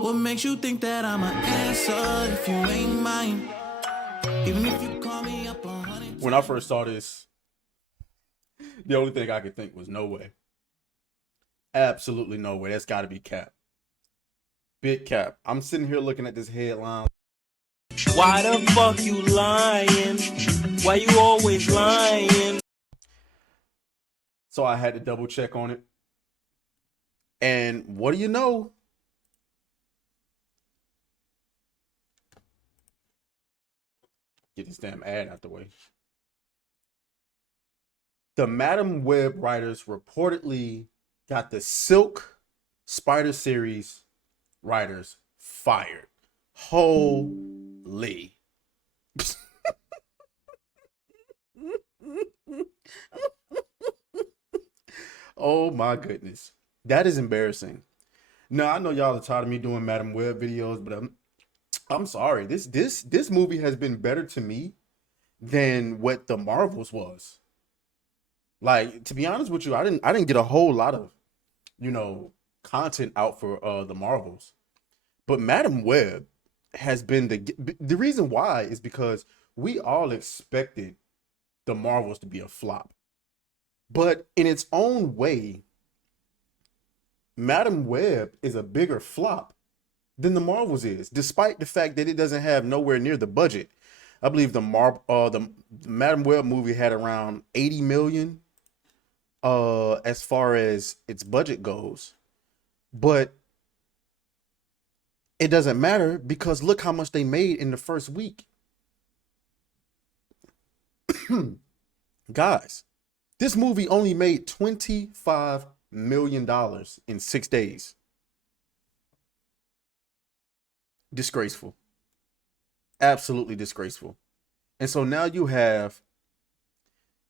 What makes you think that I'm an answer if you ain't mine? Even if you call me up 100. When I first saw this, the only thing I could think was no way. Absolutely no way. That's got to be cap. Big cap. I'm sitting here looking at this headline. Why the fuck you lying? Why you always lying? So I had to double check on it. And what do you know? Get this damn ad out the way. The Madam Web writers reportedly got the Silk Spider series writers fired. Holy. Oh my goodness. That is embarrassing. Now I know y'all are tired of me doing Madam Web videos, but I'm sorry. This movie has been better to me than what the Marvels was. Like, to be honest with you, I didn't get a whole lot of, content out for the Marvels. But Madam Web has been the reason why is because we all expected the Marvels to be a flop. But in its own way, Madam Web is a bigger flop than the Marvels is, despite the fact that it doesn't have nowhere near the budget. I believe the Madam Web movie had around 80 million as far as its budget goes. But it doesn't matter because look how much they made in the first week. Guys, this movie only made $25 million in 6 days. Disgraceful. Absolutely disgraceful. And so now you have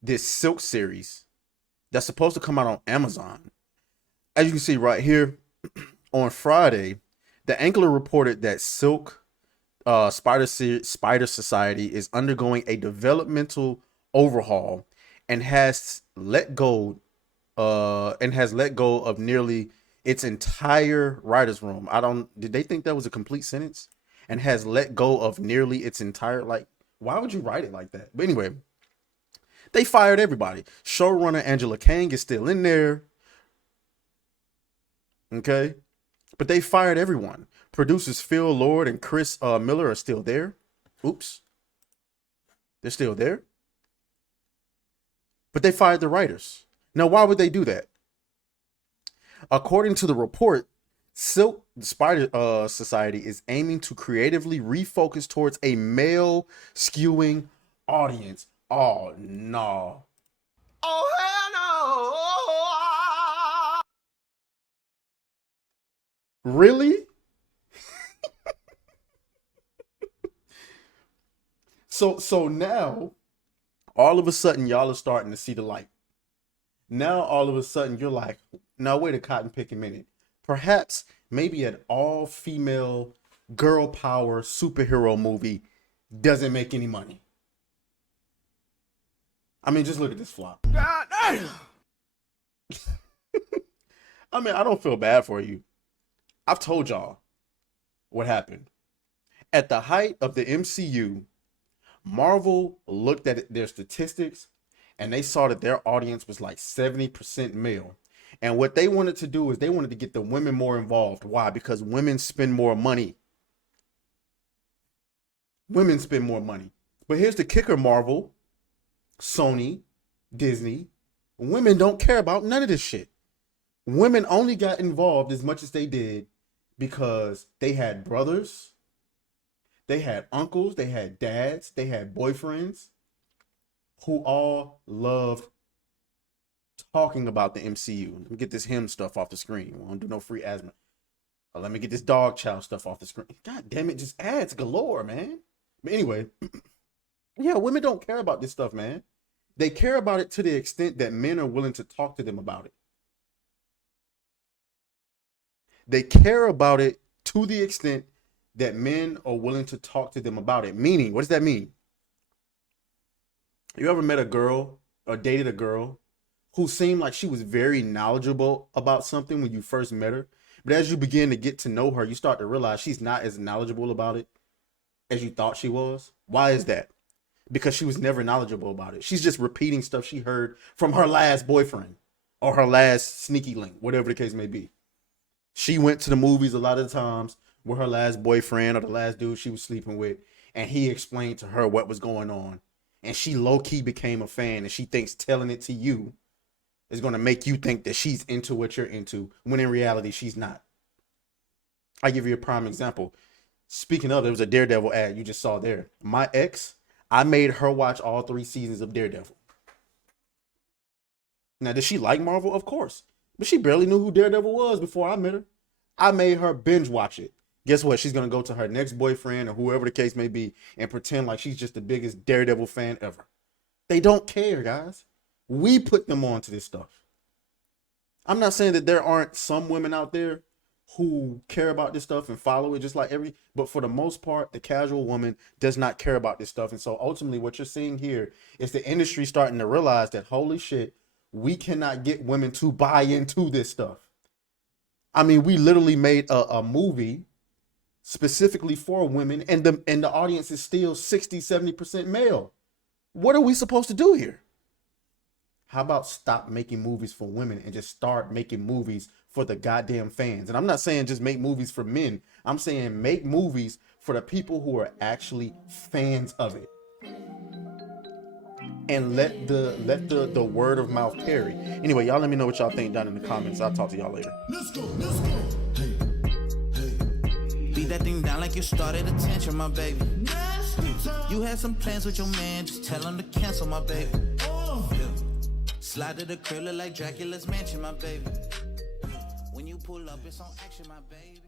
this Silk series that's supposed to come out on Amazon. As you can see right here, on Friday, the Angler reported that Silk Spider Society is undergoing a developmental overhaul and has let go of nearly its entire writers' room. Did they think that was a complete sentence? And has let go of nearly its entire, why would you write it like that? But anyway, they fired everybody. Showrunner Angela Kang is still in there. Okay. But they fired everyone. Producers Phil Lord and Chris Miller are still there. Oops. They're still there. But they fired the writers. Now, why would they do that? According to the report, Silk Spider Society is aiming to creatively refocus towards a male skewing audience. Oh, no. Oh hell no. Really? So now, all of a sudden, y'all are starting to see the light. Now, all of a sudden, you're like, now wait a cotton picking minute. Perhaps maybe an all-female girl power superhero movie doesn't make any money. I mean, just look at this flop. God damn. I mean, I don't feel bad for you. I've told y'all what happened. At the height of the MCU, Marvel looked at their statistics and they saw that their audience was like 70% male. And what they wanted to do is they wanted to get the women more involved. Why? Because women spend more money. Women spend more money. But here's the kicker, Marvel, Sony, Disney. Women don't care about none of this shit. Women only got involved as much as they did because they had brothers, they had uncles, they had dads, they had boyfriends who all loved talking about the MCU. Let me get this hymn stuff off the screen. We don't do no free asthma. Let me get this dog chow stuff off the screen. God damn it, just ads galore, man. But anyway, yeah, women don't care about this stuff, man. They care about it to the extent that men are willing to talk to them about it. They care about it to the extent that men are willing to talk to them about it. Meaning, what does that mean? You ever met a girl or dated a girl who seemed like she was very knowledgeable about something when you first met her, But as you begin to get to know her, you start to realize she's not as knowledgeable about it as you thought she was. Why is that? Because she was never knowledgeable about it. She's just repeating stuff she heard from her last boyfriend or her last sneaky link, whatever the case may be. She went to the movies a lot of times with her last boyfriend or the last dude she was sleeping with, and he explained to her what was going on. And she low-key became a fan, and she thinks telling it to you is going to make you think that she's into what you're into, when in reality, she's not. I give you a prime example. Speaking of, there was a Daredevil ad you just saw there. My ex, I made her watch all 3 seasons of Daredevil. Now, did she like Marvel? Of course. But she barely knew who Daredevil was before I met her. I made her binge watch it. Guess what? She's going to go to her next boyfriend or whoever the case may be and pretend like she's just the biggest Daredevil fan ever. They don't care, guys. We put them on to this stuff. I'm not saying that there aren't some women out there who care about this stuff and follow it just like but for the most part, the casual woman does not care about this stuff. And so ultimately what you're seeing here is the industry starting to realize that, holy shit, we cannot get women to buy into this stuff. I mean, we literally made a movie specifically for women, and the audience is still 60-70% male. What are we supposed to do here? How about stop making movies for women and just start making movies for the goddamn fans? And I'm not saying just make movies for men. I'm saying make movies for the people who are actually fans of it. And let the word of mouth carry. Anyway, y'all let me know what y'all think down in the comments. I'll talk to y'all later. Let's go. Hey, hey. Beat that thing down like you started attention, my baby. You had some plans with your man, just tell him to cancel, my baby. Slide to the crib, look like Dracula's mansion, my baby. When you pull up, it's on action, my baby.